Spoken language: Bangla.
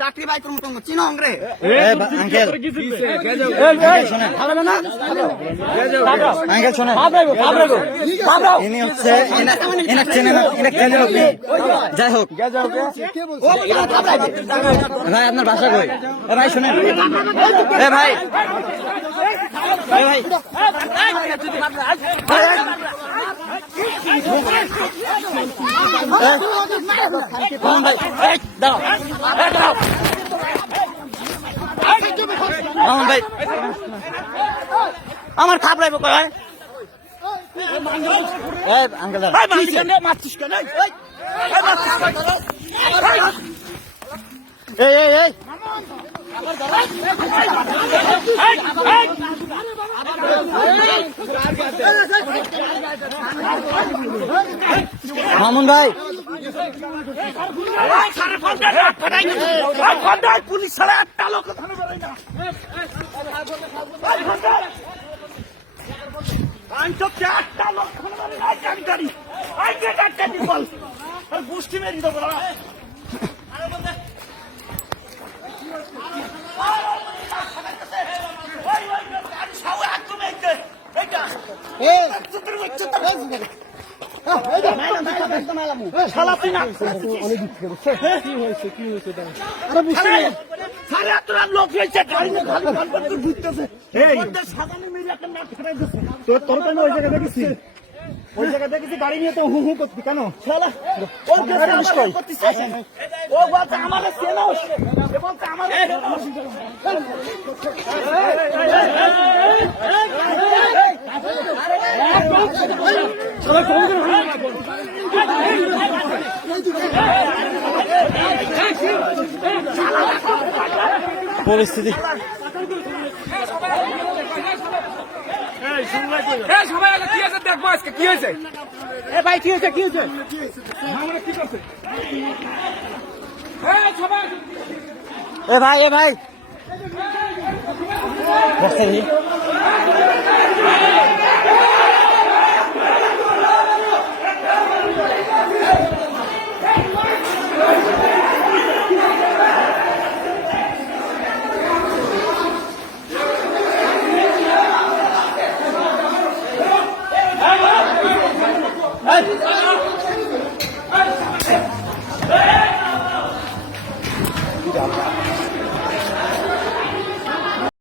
চাকরি বাই করবো তোমার চিনো রে আঙ্কেল শোনেন ইনি হচ্ছে যাই হোক ভাই আপনার বাসা কই ভাই শোনেন ভাই ভাই ভাই আমার খাপ লাগবে কয় আঙ্কেল মারছিস কেন এই মামুন ভাই পুলিশ ছাড়া একটা লোক গোষ্ঠী মেরি দেবো লোক হয়েছে ওই জায়গা দেখেছি গাড়ি নিয়ে তো হু হু করছি কেন ও বলছে আমাদের চেনো বলছে আমাদের পরিস্থিতি সবাই কি আছে দেখবো আজকে কি হয়েছে ভাই কি হয়েছে কি হয়েছে কি করছে এ ভাই Hey!